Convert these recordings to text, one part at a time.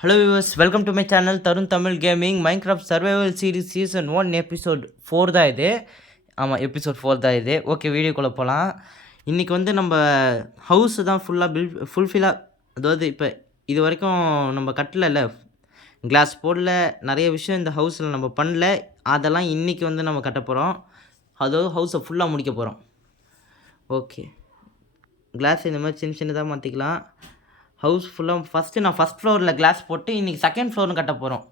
Hello viewers, welcome to my channel Tarun Tamil Gaming Minecraft Survival Series Season 1 Episode 4 தான் இது. ஆமாம் episode 4 தான் இது. ஓகே வீடியோக்குள்ளே போகலாம். இன்றைக்கி வந்து நம்ம ஹவுஸ் தான் ஃபுல்ஃபில்லாக அதாவது இப்போ இது வரைக்கும் நம்ம கட்டலைல்ல, கிளாஸ் போடல, நிறைய விஷயம் இந்த ஹவுஸில் நம்ம பண்ணல. அதெல்லாம் இன்றைக்கி வந்து நம்ம கட்ட போகிறோம். அதாவது ஹவுஸை ஃபுல்லாக முடிக்க போகிறோம். ஓகே கிளாஸ் இந்த மாதிரி சின்ன சின்னதாக மாற்றிக்கலாம். ஹவுஸ் ஃபுல்லாக ஃபஸ்ட் ஃப்ளோரில் கிளாஸ் போட்டு இன்றைக்கி செகண்ட் ஃப்ளோர்னு கட்ட போகிறோம்.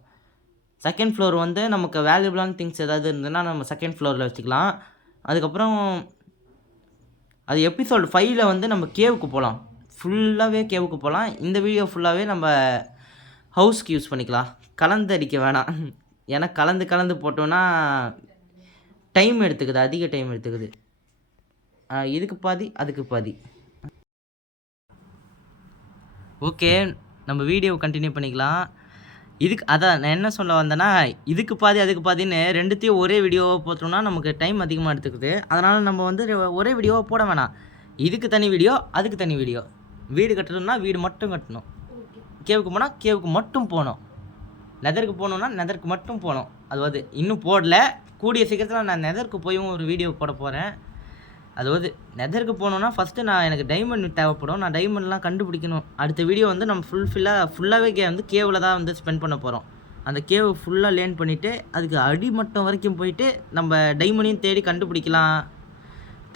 செகண்ட் ஃப்ளோர் வந்து நமக்கு வேல்யூபிளான திங்ஸ் ஏதாவது இருந்ததுன்னா நம்ம செகண்ட் ஃப்ளோரில் வச்சுக்கலாம். அதுக்கப்புறம் அது எபிசோட் 5ல் வந்து நம்ம கேவுக்கு போகலாம், ஃபுல்லாகவே கேவுக்கு போகலாம். இந்த வீடியோ ஃபுல்லாகவே நம்ம ஹவுஸ்க்கு யூஸ் பண்ணிக்கலாம், கலந்து அடிக்க வேணாம். ஏன்னா கலந்து போட்டோன்னா டைம் எடுத்துக்குது, அதிக டைம் எடுத்துக்குது. இதுக்கு பாதி அதுக்கு பாதி. ஓகே நம்ம வீடியோ கண்டினியூ பண்ணிக்கலாம். அதான் நான் என்ன சொல்ல வந்தேன்னா, இதுக்கு பாதி அதுக்கு பாதின்னு ரெண்டுத்தையும் ஒரே வீடியோவாக போட்டோம்னா நமக்கு டைம் அதிகமாக எடுத்துக்குது. அதனால் நம்ம வந்து ஒரே வீடியோவாக போட வேணாம். இதுக்கு தனி வீடியோ, அதுக்கு தனி வீடியோ. வீடு கட்டணும்னா வீடு மட்டும் கட்டணும், கேவுக்கு போனால் கேவுக்கு மட்டும் போகணும், நெதருக்கு போகணுன்னா நெதருக்கு மட்டும் போகணும். அதாவது இன்னும் போடல, கூடிய சீக்கிரத்தில் நான் நெதருக்கு போயும் ஒரு வீடியோ போட போகிறேன். அதாவது நெதருக்கு போகணுன்னா ஃபஸ்ட்டு எனக்கு டைமண்ட் தேவைப்படும். நான் டைமண்ட்லாம் கண்டுபிடிக்கணும். அடுத்த வீடியோ வந்து நம்ம ஃபுல்லாகவே வந்து கேவில் தான் வந்து ஸ்பெண்ட் பண்ண போகிறோம். அந்த கேவை ஃபுல்லாக லேர்ன் பண்ணிவிட்டு அதுக்கு அடிமட்டம் வரைக்கும் போயிட்டு நம்ம டைமண்டையும் தேடி கண்டுபிடிக்கலாம்,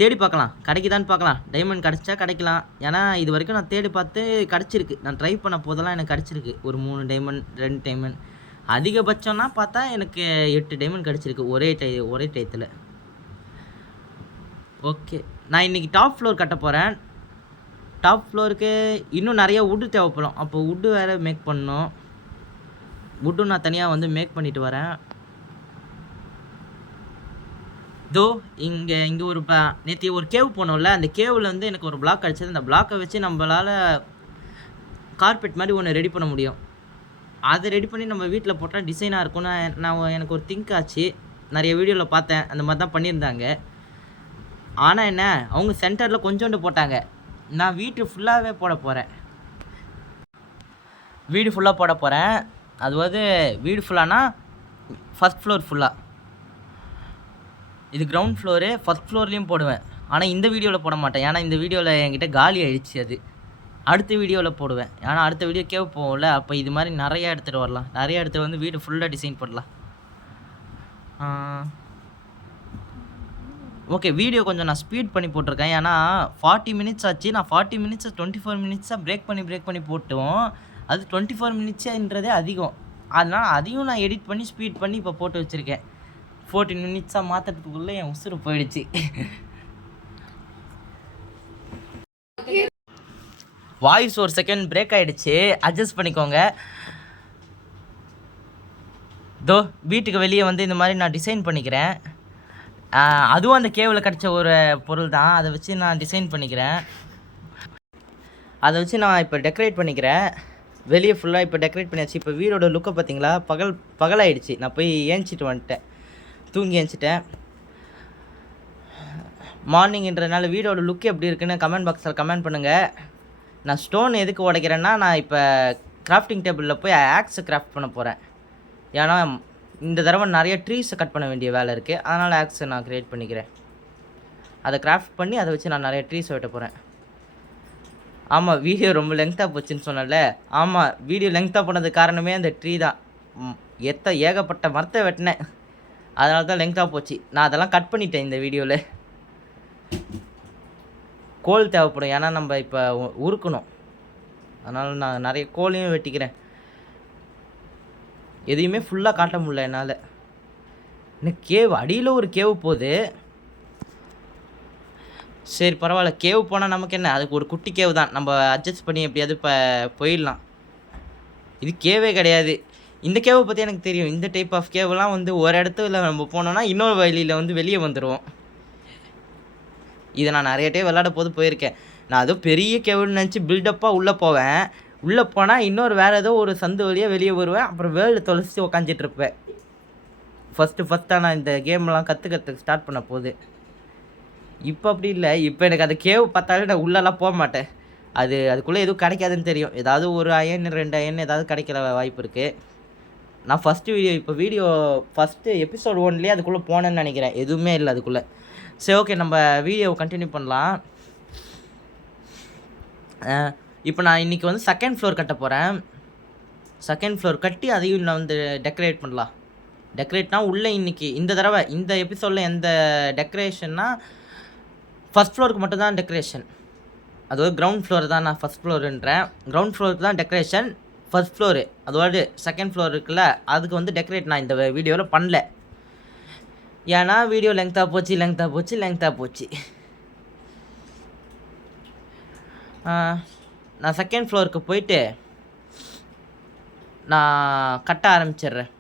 தேடி பார்க்கலாம், கிடைக்குதான்னு பார்க்கலாம். டைமண்ட் கிடச்சா கிடைக்கலாம். ஏன்னா இது வரைக்கும் நான் தேடி பார்த்து கிடச்சிருக்கு. நான் ட்ரை பண்ண போதெல்லாம் எனக்கு கிடச்சிருக்கு ஒரு 3 டைமண்ட் 2 டைமண்ட். அதிகபட்சம்னா பார்த்தா எனக்கு 8 டைமண்ட் கிடச்சிருக்கு ஒரே டயத்தில். ஓகே நான் இன்றைக்கி டாப் ஃப்ளோர் கட்ட போகிறேன். டாப் ஃப்ளோருக்கு இன்னும் நிறைய வுட்டு தேவைப்படும். அப்போ வுட்டு வேறு மேக் பண்ணணும். வுட்டும் நான் தனியாக வந்து மேக் பண்ணிட்டு வரேன். இங்கே ஒரு நேற்று ஒரு கேவ் போனோம்ல, அந்த கேவில் வந்து எனக்கு ஒரு பிளாக் கிடச்சது. அந்த பிளாக்கை வச்சு நம்மளால் கார்பெட் மாதிரி ஒன்று ரெடி பண்ண முடியும். அதை ரெடி பண்ணி நம்ம வீட்டில் போட்டால் டிசைனாக இருக்கும்னு எனக்கு ஒரு திங்க் ஆச்சு. நிறைய வீடியோவில் பார்த்தேன், அந்த மாதிரி தான் பண்ணியிருந்தாங்க. ஆனால் என்ன, அவங்க சென்டரில் கொஞ்சோண்டு போட்டாங்க. நான் வீடு ஃபுல்லாக போட போகிறேன். அதாவது வீடு ஃபுல்லானா ஃபஸ்ட் ஃப்ளோர் ஃபுல்லாக, இது கிரவுண்ட் ஃப்ளோரு. ஃபஸ்ட் ஃப்ளோர்லேயும் போடுவேன், ஆனால் இந்த வீடியோவில் போட மாட்டேன். ஏன்னா இந்த வீடியோவில் என்கிட்ட காலி ஆயிடுச்சு. அது அடுத்த வீடியோவில் போடுவேன். ஏன்னா அடுத்த வீடியோ கேவ் போகல. அப்போ இது மாதிரி நிறையா எடுத்துகிட்டு வரலாம். நிறையா எடுத்துகிட்டு வந்து வீடு ஃபுல்லாக டிசைன் பண்ணலாம். ஓகே வீடியோ கொஞ்சம் நான் ஸ்பீட் பண்ணி போட்டிருக்கேன். ஏன்னா 40 மினிட்ஸ் ஆச்சு. நான் 40 மினிட்ஸை 24 மினிட்ஸாக பிரேக் பண்ணி போட்டோம். அது 24 மினிட்ஸுன்றதே அதிகம். அதனால் அதையும் நான் எடிட் பண்ணி ஸ்பீட் பண்ணி இப்போ போட்டு வச்சுருக்கேன். 14 மினிட்ஸாக மாற்றுறதுக்குள்ளே என் உசுறு போயிடுச்சு. வாய்ஸ் ஒரு செகண்ட் பிரேக் ஆகிடுச்சு, அட்ஜஸ்ட் பண்ணிக்கோங்க. வீட்டுக்கு வெளியே வந்து இந்த மாதிரி நான் டிசைன் பண்ணிக்கிறேன். அதுவும் அந்த கேவில் கிடச்ச ஒரு பொருள் தான். அதை வச்சு நான் டிசைன் பண்ணிக்கிறேன். அதை வச்சு நான் இப்போ டெக்கரேட் பண்ணிக்கிறேன். வெளியே ஃபுல்லாக இப்போ டெக்கரேட் பண்ணியாச்சு. இப்போ வீடோட லுக்கை பார்த்தீங்களா, பகலாயிடுச்சு. நான் போய் தூங்கி ஏஞ்சிட்டேன். மார்னிங்ன்றதுனால வீடோட லுக் எப்படி இருக்குன்னு கமெண்ட் பாக்ஸில் கமெண்ட் பண்ணுங்கள். நான் ஸ்டோன் எதுக்கு உடைக்கிறேன்னா, நான் இப்போ கிராஃப்டிங் டேபிளில் போய் ஆக்ஸை கிராஃப்ட் பண்ண போகிறேன். ஏன்னா இந்த தடவை நிறைய ட்ரீஸை கட் பண்ண வேண்டிய வேலை இருக்குது. அதனால் ஆக்ஸை நான் க்ரியேட் பண்ணிக்கிறேன். அதை கிராஃப்ட் பண்ணி அதை வச்சு நான் நிறைய ட்ரீஸ் வெட்ட போகிறேன். ஆமாம் வீடியோ ரொம்ப லெங்க்த்தாக போச்சுன்னு சொன்னல. ஆமாம் வீடியோ லெங்க்த்தாக போனதுக்கு காரணமே அந்த ட்ரீ தான். ஏகப்பட்ட மரத்தை வெட்டினேன், அதனால தான் லெங்க்த்தாக போச்சு. நான் அதெல்லாம் கட் பண்ணிட்டேன். இந்த வீடியோவில் கோல் தேவைப்படும், ஏன்னா நம்ம இப்போ உருக்கணும். அதனால் நான் நிறைய கோலையும் வெட்டிக்கிறேன். எதையுமே ஃபுல்லாக காட்ட முடியல என்னால். இன்னும் கேவ் அடியில் ஒரு கேவ் போகுது. சரி பரவாயில்ல, கேவ் போனால் நமக்கு என்ன, அதுக்கு ஒரு குட்டி கேவ் தான், நம்ம அட்ஜஸ்ட் பண்ணி எப்படியாவது இப்போ போயிடலாம். இது கேவே கிடையாது. இந்த கேவை பற்றி எனக்கு தெரியும். இந்த டைப் ஆஃப் கேவெலாம் வந்து ஒரு இடத்துல நம்ம போனோன்னா இன்னொரு வழியில் வந்து வெளியே வந்துடுவோம். இதை நான் நிறைய டைம் விளாட போது போயிருக்கேன். நான் அதுவும் பெரிய கேவுன்னு நினச்சி பில்டப்பாக உள்ளே போவேன். உள்ளே போனால் இன்னொரு வேறு ஏதோ ஒரு சந்து வழியாக வெளியே வருவேன். அப்புறம் வேர்ல்டு தொலைச்சி உக்காந்துட்ருப்பேன். ஃபஸ்ட்டாக நான் இந்த கேம்லாம் கற்றுக்கிறதுக்கு ஸ்டார்ட் பண்ண போது. இப்போ அப்படி இல்லை. இப்போ எனக்கு அந்த கேவ் பார்த்தாலே நான் உள்ளெல்லாம் போக மாட்டேன். அதுக்குள்ளே எதுவும் கிடைக்காதுன்னு தெரியும். ஏதாவது ஒரு அயன் 2 அயன் ஏதாவது கிடைக்கிற வாய்ப்பு இருக்குது. நான் இப்போ ஃபஸ்ட்டு எபிசோட் 1லேயே அதுக்குள்ளே போனேன்னு நினைக்கிறேன். எதுவுமே இல்லை அதுக்குள்ளே. சரி, ஓகே, நம்ம வீடியோவை கண்டினியூ பண்ணலாம். இப்போ நான் இன்றைக்கி வந்து செகண்ட் ஃப்ளோர் கட்ட போகிறேன். செகண்ட் ஃப்ளோர் கட்டி அதையும் நான் வந்து டெக்கரேட் பண்ணலாம். டெக்கரேட்னா உள்ளே இன்றைக்கி இந்த தடவை இந்த எபிசோடில் எந்த டெக்கரேஷன்னா ஃபஸ்ட் ஃப்ளோருக்கு மட்டும்தான் டெக்கரேஷன். அதாவது கிரவுண்ட் ஃப்ளோர் தான் நான் ஃபஸ்ட் ஃப்ளோருன்றேன். கிரவுண்ட் ஃப்ளோருக்கு தான் டெக்கரேஷன். ஃபஸ்ட் ஃப்ளோரு அதோடு செகண்ட் ஃப்ளோர் இருக்குல்ல, அதுக்கு வந்து டெக்கரேட் நான் இந்த வீடியோவில் பண்ணல. ஏன்னா வீடியோ லெங்க்தாக போச்சு. நான் செகண்ட் ஃப்ளோருக்கு போயிட்டு நான் கட்ட ஆரம்பிச்சிடுறேன்.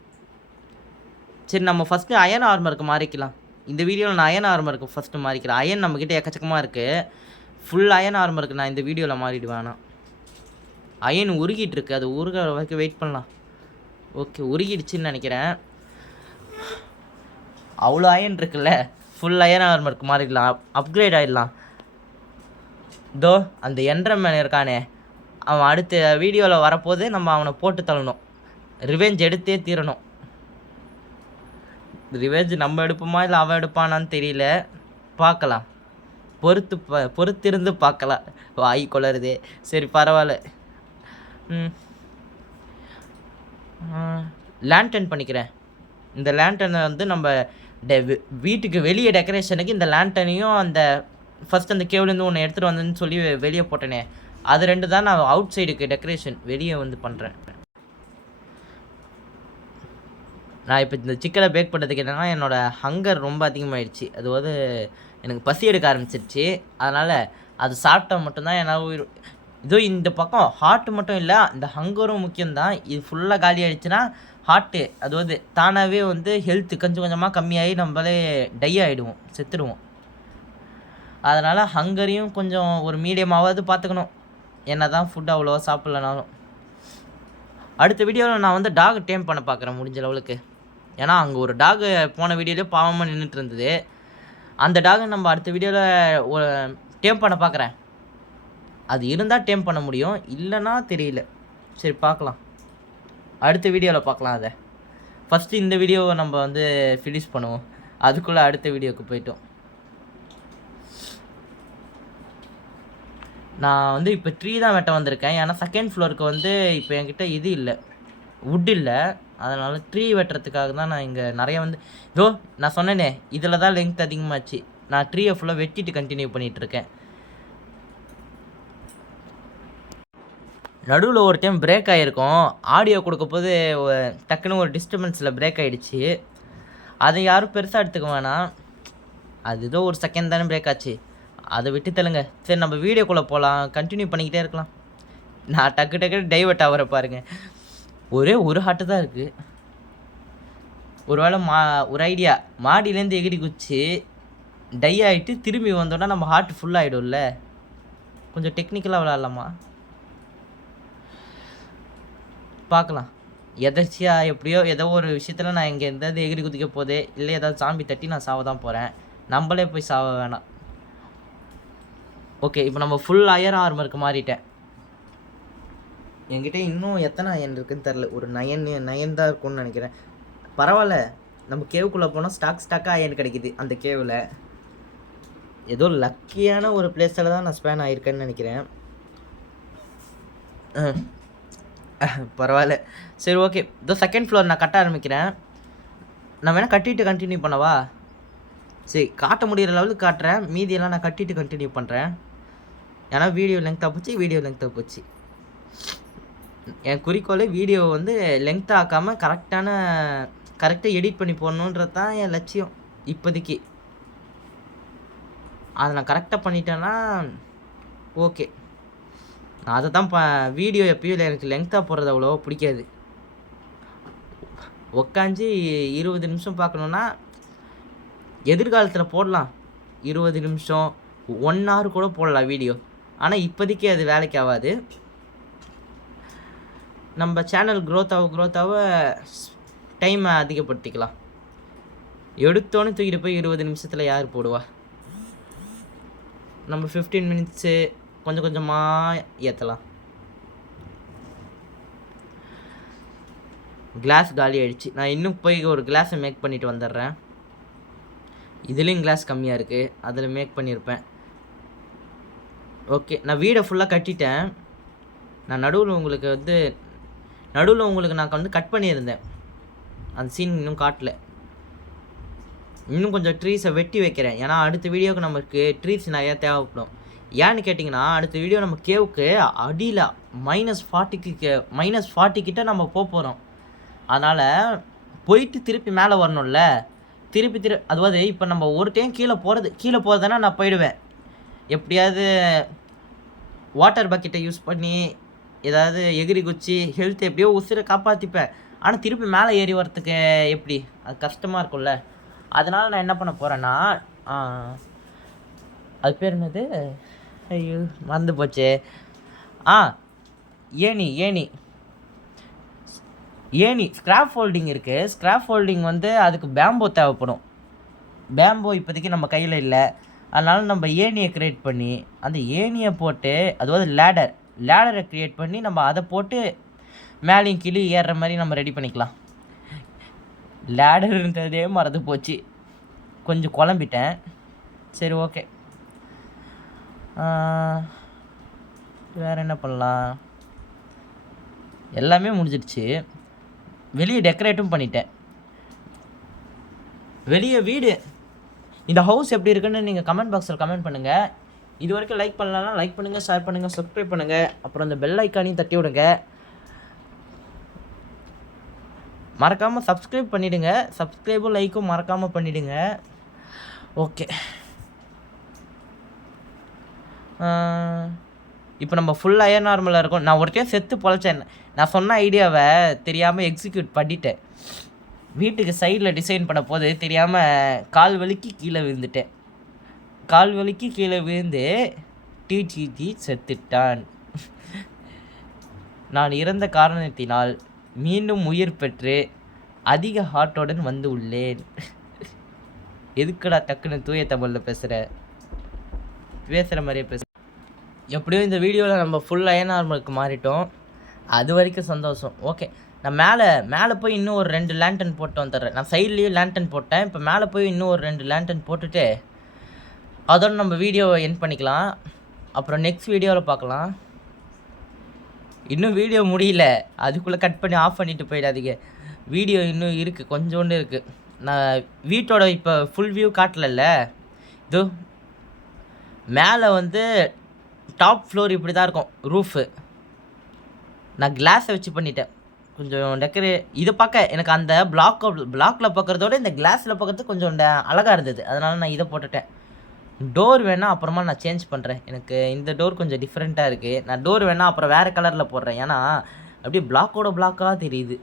சரி, நம்ம ஃபஸ்ட்டு அயன் ஆர்மருக்கு மாறிக்கலாம். இந்த வீடியோவில் நான் அயன் ஆர்மருக்கு ஃபஸ்ட்டு மாறிக்கிறேன். அயன் நம்மக்கிட்ட எக்கச்சக்கமாக இருக்குது. ஃபுல் அயன் ஆர்மருக்கு நான் இந்த வீடியோவில் மாறிடுவேன். அயன் உருகிட்டுருக்கு, அது உருகிற வரைக்கும் வெயிட் பண்ணலாம். ஓகே, உருகிடுச்சின்னு நினைக்கிறேன். அவ்வளோ அயன் இருக்குல்ல, ஃபுல் அயன் ஆர்மருக்கு மாறிடலாம், அப்கிரேட் ஆகிடலாம். தோ அந்த என்ட்ரமேன் இருக்கானே, அவன் அடுத்த வீடியோவில் வரப்போது நம்ம அவனை போட்டு தள்ளணும். ரிவெஞ்ச் எடுத்தே தீரணும். ரிவெஞ்ச் நம்ம எடுப்போமா இல்லை அவன் எடுப்பானான்னு தெரியல, பார்க்கலாம். பொறுத்திருந்து பார்க்கலாம். வாய் கொளருதே. சரி, பரவாயில்ல. லேண்டன் பண்ணிக்கிறேன். இந்த லேண்டனை வந்து நம்ம வீட்டுக்கு வெளியே டெக்கரேஷனுக்கு இந்த லேண்டனையும் அந்த ஃபஸ்ட் அந்த கேவ்லேருந்து ஒன்று எடுத்துகிட்டு வந்தேன்னு சொல்லி வெளியே போட்டேனே, அது 2 தான் நான் அவுட் சைடுக்கு டெக்கரேஷன் வெளியே வந்து பண்ணுறேன். நான் இப்போ இந்த சிக்கனை பேக் பண்ணுறதுக்கு என்னென்னா, என்னோடய ஹங்கர் ரொம்ப அதிகமாகிடுச்சு. அது வந்து எனக்கு பசி எடுக்க ஆரம்பிச்சிருச்சு. அதனால் அது சாப்பிட்டா மட்டும்தான் என்னால் இதோ இந்த பக்கம் ஹார்ட்டு மட்டும் இல்லை, இந்த ஹங்கரும் முக்கியம்தான். இது ஃபுல்லாக காலி ஆகிடுச்சுன்னா ஹார்ட்டு அது வந்து தானாகவே வந்து ஹெல்த்து கொஞ்சம் கொஞ்சமாக கம்மியாகி நம்மளே டை ஆகிடுவோம், செத்துடுவோம். அதனால் ஹங்கரையும் கொஞ்சம் ஒரு மீடியமாவது பார்த்துக்கணும், என்ன தான் ஃபுட் அவ்வளோவா சாப்பிட்லனாலும். அடுத்த வீடியோவில் நான் வந்து டாக் டேம் பண்ண பார்க்குறேன் முடிஞ்ச லெவலுக்கு. ஏன்னா அங்கே ஒரு டாகு போன வீடியோலேயே பாவமாக நின்றுட்டு இருந்தது. அந்த டாகை நம்ம அடுத்த வீடியோவில் டேம் பண்ண பார்க்குறேன். அது இருந்தால் டேம் பண்ண முடியும், இல்லைன்னா தெரியல. சரி, பார்க்கலாம், அடுத்த வீடியோவில் பார்க்கலாம். அதை ஃபஸ்ட்டு இந்த வீடியோவை நம்ம வந்து ஃபினிஷ் பண்ணுவோம், அதுக்குள்ளே அடுத்த வீடியோவுக்கு போயிட்டோம். நான் வந்து இப்போ ட்ரீ தான் வெட்ட வந்திருக்கேன். ஏன்னா செகண்ட் ஃப்ளோருக்கு வந்து இப்போ என்கிட்ட இது இல்லை, வுட் இல்லை. அதனால் ட்ரீ வெட்டுறதுக்காக தான் நான் இங்கே நிறைய வந்து நான் சொன்னேனே இதில் தான் லெங்த் அதிகமாகச்சு. நான் ட்ரீயை ஃபுல்லாக வெட்டிட்டு கண்டினியூ பண்ணிகிட்ருக்கேன். நடுவில் ஒரு டைம் பிரேக் ஆகிருக்கும். ஆடியோ கொடுக்க போது டக்குன்னு ஒரு டிஸ்டர்பன்ஸில் பிரேக் ஆகிடுச்சு. அதை யாரும் பெருசாக எடுத்துக்க வேணாம், அது ஏதோ ஒரு செகண்ட் தானே பிரேக் ஆச்சு, அதை விட்டு தள்ளுங்க. சரி, நம்ம வீடியோக்குள்ளே போகலாம், கண்டினியூ பண்ணிக்கிட்டே இருக்கலாம். நான் டக்கு டைவர்ட் ஆகிற பாருங்கள். ஒரே ஒரு ஹார்ட்டு தான் இருக்குது. ஒருவேளை ஒரு ஐடியா, மாடியிலேருந்து எகிரி குச்சி டை ஆகிட்டு திரும்பி வந்தோன்னா நம்ம ஹார்ட் ஃபுல் ஆகிடும்ல. கொஞ்சம் டெக்னிக்கலாக விளாட்லாமா, பார்க்கலாம். எதர்ச்சியாக எப்படியோ ஏதோ ஒரு விஷயத்தில் நான் இங்கே எதாவது எகிரி குதிக்க போதே இல்லை ஏதாவது சாம்பி தட்டி நான் சாவ தான் போகிறேன். நம்மளே போய் சாவ வேணாம். ஓகே, இப்போ நம்ம ஃபுல் அயர் ஆர்மருக்கு மாறிட்டேன். என்கிட்ட இன்னும் எத்தனை அயன் இருக்குதுன்னு தெரில, ஒரு 9 தான் இருக்கும்னு நினைக்கிறேன். பரவாயில்ல, நம்ம கேவுக்குள்ளே போனால் ஸ்டாக்காக அயன் கிடைக்கிது. அந்த கேவில் ஏதோ லக்கியான ஒரு பிளேஸில் தான் நான் ஸ்பேன் ஆகிருக்கேன்னு நினைக்கிறேன். பரவாயில்ல, சரி, ஓகே. இதோ செகண்ட் ஃப்ளோர் நான் கட்ட ஆரம்பிக்கிறேன். நான் வேணால் கட்டிட்டு கண்டினியூ பண்ணவா? சரி, காட்ட முடிகிற லெவலுக்கு காட்டுறேன், மீதியெல்லாம் நான் கட்டிட்டு கண்டினியூ பண்ணுறேன். ஏன்னா வீடியோ லெங்க்த்தாக போச்சு. என் குறிக்கோளே வீடியோ வந்து லெங்க்த் ஆக்காமல் கரெக்டாக எடிட் பண்ணி போடணுன்றது தான் என் லட்சியம் இப்போதைக்கு. அதை நான் கரெக்டாக பண்ணிட்டேன்னா ஓகே. நான் அதை தான் வீடியோ எப்பயும் இல்லை, எனக்கு லெங்க்த்தாக போடுறது அவ்வளோவா பிடிக்காது. உக்காஞ்சி 20 நிமிஷம் பார்க்கணுன்னா எதிர்காலத்தில் போடலாம், 20 நிமிஷம் 1 hour கூட போடலாம் வீடியோ. ஆனால் இப்போதைக்கு அது வேலைக்கு ஆகாது. நம்ம சேனல் க்ரோத் ஆக டைமை அதிகப்படுத்திக்கலாம். எடுத்தோன்னு தூக்கிட்டு போய் 20 நிமிஷத்தில் யார் போடுவா? நம்ம 15 minutes கொஞ்சம் கொஞ்சமாக ஏற்றலாம். கிளாஸ் காலி ஆகிடுச்சு. நான் இன்னும் போய் ஒரு கிளாஸை மேக் பண்ணிவிட்டு வந்துடுறேன். இதுலேயும் கிளாஸ் கம்மியாக இருக்குது, அதில் மேக் பண்ணியிருப்பேன். ஓகே, நான் வீடை ஃபுல்லாக கட்டிட்டேன். நான் நடுவில் உங்களுக்கு நான் வந்து கட் பண்ணியிருந்தேன். அந்த சீன் இன்னும் காட்டல. இன்னும் கொஞ்சம் ட்ரீஸை வெட்டி வைக்கிறேன். ஏன்னா அடுத்த வீடியோவுக்கு நமக்கு ட்ரீஸ் நிறையா தேவைப்படும். ஏன்னு கேட்டிங்கன்னா அடுத்த வீடியோ நம்ம கேவுக்கு அடியில் -40 கிட்ட நம்ம போகிறோம். அதனால் போயிட்டு திருப்பி மேலே வரணும்ல. அதாவது இப்போ நம்ம ஒரு டைம் கீழே போகிறதுனா நான் போயிடுவேன். எப்படியாவது வாட்டர் பக்கெட்டை யூஸ் பண்ணி ஏதாவது எகிரி குச்சி ஹெல்த் எப்படியோ உசுரை காப்பாற்றிப்பேன். ஆனால் திருப்பி மேலே ஏறி வரத்துக்கு எப்படி, அது கஷ்டமாக இருக்கும்ல. அதனால் நான் என்ன பண்ண போகிறேன்னா, அது பேர் என்னது, ஐயோ மறந்து போச்சே, ஏணி ஸ்க்ராப் ஃபோல்டிங் இருக்குது. ஸ்க்ராப் ஃபோல்டிங் வந்து அதுக்கு பேம்போ தேவைப்படும். பேம்போ இப்போதைக்கு நம்ம கையில் இல்லை. அதனால் நம்ம ஏணியை க்ரியேட் பண்ணி அந்த ஏணியை போட்டு, அதாவது லேடரை க்ரியேட் பண்ணி நம்ம அதை போட்டு மேலேயும் கீழே ஏறுற மாதிரி நம்ம ரெடி பண்ணிக்கலாம். லேடர்ன்றதே மறந்து போச்சு, கொஞ்சம் குழம்பிட்டேன். சரி ஓகே, வேறு என்ன பண்ணலாம்? எல்லாமே முடிஞ்சிடுச்சு. வெளியே டெக்கரேட்டும் பண்ணிட்டேன். வெளியே வீடு, இந்த ஹவுஸ் எப்படி இருக்குன்னு நீங்கள் கமெண்ட் பாக்ஸில் கமெண்ட் பண்ணுங்கள். இது வரைக்கும் லைக் பண்ணலன்னா லைக் பண்ணுங்கள், ஷேர் பண்ணுங்கள், சப்ஸ்கிரைப் பண்ணுங்கள். அப்புறம் இந்த பெல் ஐக்கானையும் தட்டி விடுங்க. மறக்காமல் சப்ஸ்கிரைப் பண்ணிவிடுங்க. சப்ஸ்கிரைபும் லைக்கும் மறக்காமல் பண்ணிவிடுங்க. ஓகே, இப்போ நம்ம ஃபுல் அயர் நார்மலாக இருக்கும். நான் ஒரு டைம் செத்து பொழைச்சேன். நான் சொன்ன ஐடியாவை தெரியாமல் எக்ஸிக்யூட் பண்ணிட்டேன். வீட்டுக்கு சைடில் டிசைன் பண்ண போது தெரியாமல் கால் வலிக்கு கீழே விழுந்து டிடிடி செத்துட்டான். நான் இறந்த காரணத்தினால் மீண்டும் உயிர் பெற்று அதிக ஹார்ட்டுடன் வந்து உள்ளேன். எதுக்குடா டக்குன்னு தூய தமிழில் பேசுகிற மாதிரியே எப்படியும் இந்த வீடியோவில் நம்ம ஃபுல் அயர் நார்மலுக்கு மாறிட்டோம். அது வரைக்கும் சந்தோஷம். ஓகே, நான் மேலே போய் இன்னும் ஒரு 2 லேண்டன் போட்டு வந்துடுறேன். நான் சைட்லேயும் லேண்டன் போட்டேன். இப்போ மேலே போய் இன்னும் ஒரு 2 லேண்டன் போட்டுட்டு அதோட நம்ம வீடியோவை எண்ட் பண்ணிக்கலாம். அப்புறம் நெக்ஸ்ட் வீடியோவில் பார்க்கலாம். இன்னும் வீடியோ முடியல, அதுக்குள்ளே கட் பண்ணி ஆஃப் பண்ணிவிட்டு போயிடாதீங்க. வீடியோ இன்னும் இருக்குது, கொஞ்சோண்டு இருக்குது. நான் வீட்டோட இப்போ ஃபுல் வியூ காட்டலல்ல. இது மேலே வந்து டாப் ஃப்ளோர் இப்படி தான் இருக்கும், ரூஃபு. நான் கிளாஸை வச்சு பண்ணிட்டேன். கொஞ்சம் இதை பார்க்க எனக்கு அந்த பிளாக்கில் பார்க்குறதோட இந்த கிளாஸில் பார்க்குறது கொஞ்சம் அழகாக இருந்தது. அதனால் நான் இதை போட்டுட்டேன். டோர் வேணால் அப்புறமா நான் சேஞ்ச் பண்ணுறேன். எனக்கு இந்த டோர் கொஞ்சம் டிஃப்ரெண்ட்டாக இருக்குது. நான் டோர் வேணால் அப்புறம் வேறு கலரில் போடுறேன். ஏன்னா அப்படியே பிளாக்காக தெரியுது.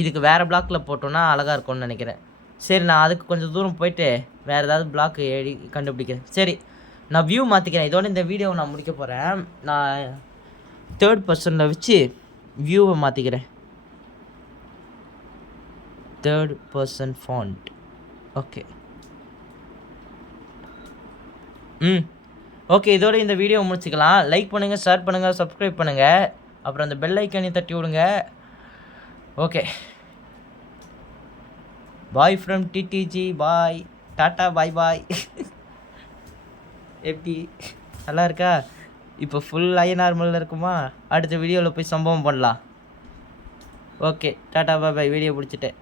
இதுக்கு வேறு பிளாக்கில் போட்டோன்னா அழகாக இருக்கும்னு நினைக்கிறேன். சரி, நான் அதுக்கு கொஞ்சம் தூரம் போயிட்டு வேறு ஏதாவது பிளாக் கண்டுபிடிக்கிறேன். சரி, நான் வியூ மாற்றிக்கிறேன். இதோட இந்த வீடியோவை நான் முடிக்க போகிறேன். நான் 3rd பர்சனில் வச்சு வியூவை மாற்றிக்கிறேன். 3rd person font. Okay, okay, இதோட இந்த வீடியோ முடிச்சுக்கலாம். லைக் பண்ணுங்கள், ஷேர் பண்ணுங்கள், சப்ஸ்கிரைப் பண்ணுங்கள். அப்புறம் அந்த பெல் ஐக்கானையும் தட்டி விடுங்க. Okay, bye from TTG. Bye, டாட்டா, பாய். எப்படி நல்லா இருக்கா? இப்போ ஃபுல் அயர் நார்மலில் இருக்குமா? அடுத்த வீடியோவில் போய் சம்பவம் பண்ணலாம். ஓகே, டாட்டா, பாய். வீடியோ பிடிச்சிட்டேன்.